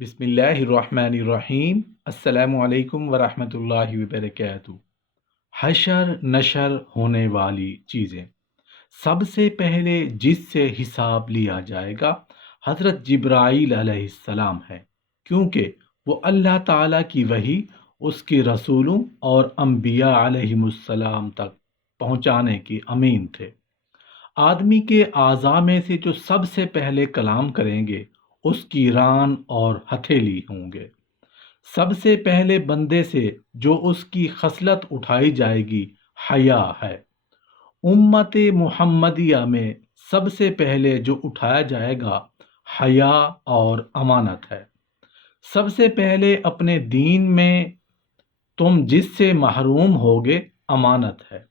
بسم اللہ الرحمن الرحیم۔ السلام علیکم ورحمۃ اللہ وبرکاتہ۔ حشر نشر ہونے والی چیزیں، سب سے پہلے جس سے حساب لیا جائے گا حضرت جبرائیل علیہ السلام ہے، کیونکہ وہ اللہ تعالیٰ کی وحی اس کی رسولوں اور انبیاء علیہم السلام تک پہنچانے کے امین تھے۔ آدمی کے اعضاء میں سے جو سب سے پہلے کلام کریں گے اس کی ران اور ہتھیلی ہوں گے۔ سب سے پہلے بندے سے جو اس کی خصلت اٹھائی جائے گی حیا ہے۔ امت محمدیہ میں سب سے پہلے جو اٹھایا جائے گا حیا اور امانت ہے۔ سب سے پہلے اپنے دین میں تم جس سے محروم ہوگے امانت ہے۔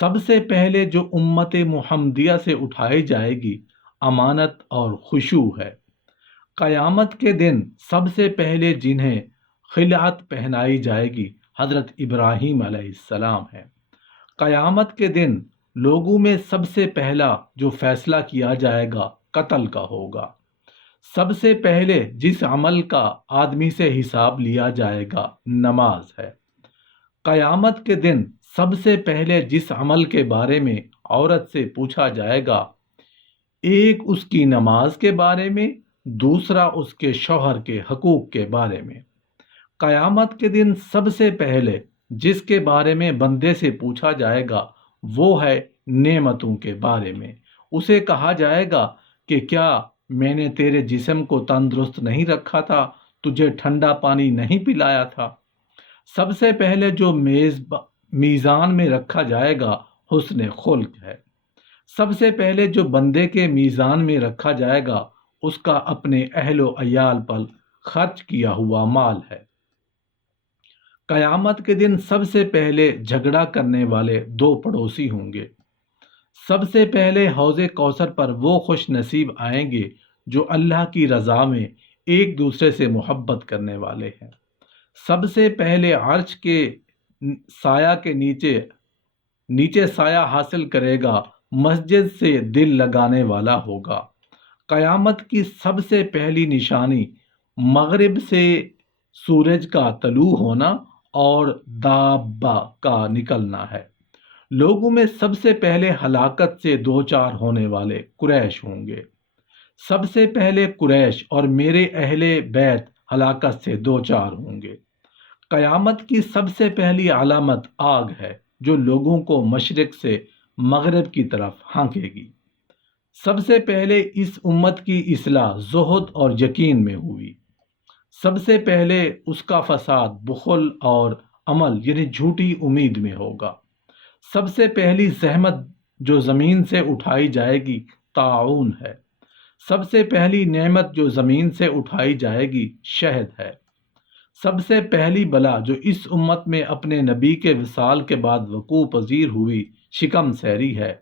سب سے پہلے جو امت محمدیہ سے اٹھائی جائے گی امانت اور خشوع ہے۔ قیامت کے دن سب سے پہلے جنہیں خلعت پہنائی جائے گی حضرت ابراہیم علیہ السلام ہے۔ قیامت کے دن لوگوں میں سب سے پہلا جو فیصلہ کیا جائے گا قتل کا ہوگا۔ سب سے پہلے جس عمل کا آدمی سے حساب لیا جائے گا نماز ہے۔ قیامت کے دن سب سے پہلے جس عمل کے بارے میں عورت سے پوچھا جائے گا، ایک اس کی نماز کے بارے میں، دوسرا اس کے شوہر کے حقوق کے بارے میں۔ قیامت کے دن سب سے پہلے جس کے بارے میں بندے سے پوچھا جائے گا وہ ہے نعمتوں کے بارے میں۔ اسے کہا جائے گا کہ کیا میں نے تیرے جسم کو تندرست نہیں رکھا تھا، تجھے ٹھنڈا پانی نہیں پلایا تھا۔ سب سے پہلے جو میزان میں رکھا جائے گا حسن خلق ہے۔ سب سے پہلے جو بندے کے میزان میں رکھا جائے گا اس کا اپنے اہل و عیال پر خرچ کیا ہوا مال ہے۔ قیامت کے دن سب سے پہلے جھگڑا کرنے والے دو پڑوسی ہوں گے۔ سب سے پہلے حوض کوثر پر وہ خوش نصیب آئیں گے جو اللہ کی رضا میں ایک دوسرے سے محبت کرنے والے ہیں۔ سب سے پہلے عرش کے سایہ کے نیچے سایہ حاصل کرے گا مسجد سے دل لگانے والا ہوگا۔ قیامت کی سب سے پہلی نشانی مغرب سے سورج کا طلوع ہونا اور دابہ کا نکلنا ہے۔ لوگوں میں سب سے پہلے ہلاکت سے دوچار ہونے والے قریش ہوں گے۔ سب سے پہلے قریش اور میرے اہل بیت ہلاکت سے دوچار ہوں گے۔ قیامت کی سب سے پہلی علامت آگ ہے جو لوگوں کو مشرق سے مغرب کی طرف ہانکے گی۔ سب سے پہلے اس امت کی اصلاح زہد اور یقین میں ہوئی۔ سب سے پہلے اس کا فساد بخل اور عمل یعنی جھوٹی امید میں ہوگا۔ سب سے پہلی زحمت جو زمین سے اٹھائی جائے گی طاعون ہے۔ سب سے پہلی نعمت جو زمین سے اٹھائی جائے گی شہد ہے۔ سب سے پہلی بلا جو اس امت میں اپنے نبی کے وصال کے بعد وقوع پذیر ہوئی شکم سیری ہے،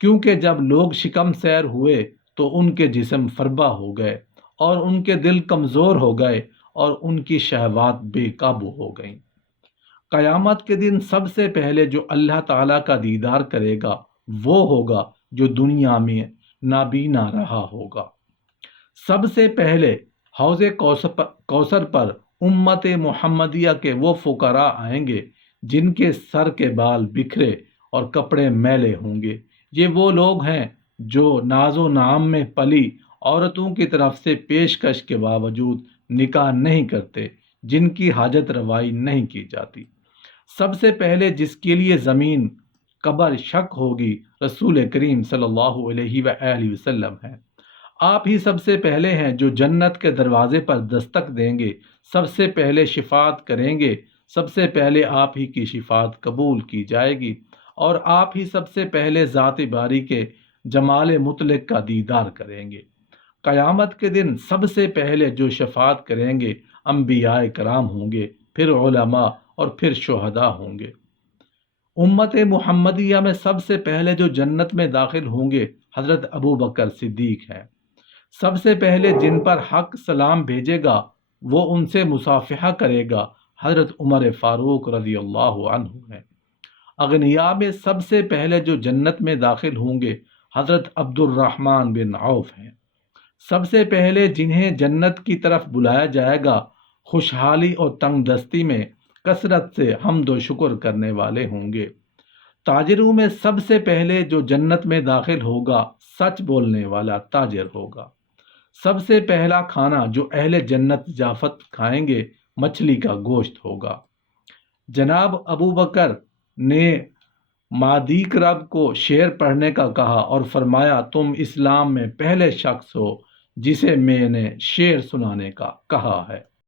کیونکہ جب لوگ شکم سیر ہوئے تو ان کے جسم فربہ ہو گئے اور ان کے دل کمزور ہو گئے اور ان کی شہوات بے قابو ہو گئیں۔ قیامت کے دن سب سے پہلے جو اللہ تعالیٰ کا دیدار کرے گا وہ ہوگا جو دنیا میں نابینا رہا ہوگا۔ سب سے پہلے حوض کوثر پر امت محمدیہ کے وہ فقراء آئیں گے جن کے سر کے بال بکھرے اور کپڑے میلے ہوں گے۔ یہ وہ لوگ ہیں جو ناز و نعام میں پلی عورتوں کی طرف سے پیشکش کے باوجود نکاح نہیں کرتے، جن کی حاجت روائی نہیں کی جاتی۔ سب سے پہلے جس کے لیے زمین قبر شک ہوگی رسول کریم صلی اللہ علیہ وآلہ وسلم ہے۔ آپ ہی سب سے پہلے ہیں جو جنت کے دروازے پر دستک دیں گے، سب سے پہلے شفاعت کریں گے، سب سے پہلے آپ ہی کی شفاعت قبول کی جائے گی اور آپ ہی سب سے پہلے ذات باری کے جمال مطلق کا دیدار کریں گے۔ قیامت کے دن سب سے پہلے جو شفاعت کریں گے انبیاء کرام ہوں گے، پھر علماء اور پھر شہداء ہوں گے۔ امت محمدیہ میں سب سے پہلے جو جنت میں داخل ہوں گے حضرت ابو بکر صدیق ہیں۔ سب سے پہلے جن پر حق سلام بھیجے گا وہ ان سے مصافحہ کرے گا حضرت عمر فاروق رضی اللہ عنہ ہیں۔ اغنیاء میں سب سے پہلے جو جنت میں داخل ہوں گے حضرت عبد الرحمن بن عوف ہیں۔ سب سے پہلے جنہیں جنت کی طرف بلایا جائے گا خوشحالی اور تنگ دستی میں کثرت سے حمد و شکر کرنے والے ہوں گے۔ تاجروں میں سب سے پہلے جو جنت میں داخل ہوگا سچ بولنے والا تاجر ہوگا۔ سب سے پہلا کھانا جو اہل جنت ضیافت کھائیں گے مچھلی کا گوشت ہوگا۔ جناب ابو بکر نے مادیک رب کو شعر پڑھنے کا کہا اور فرمایا تم اسلام میں پہلے شخص ہو جسے میں نے شعر سنانے کا کہا ہے۔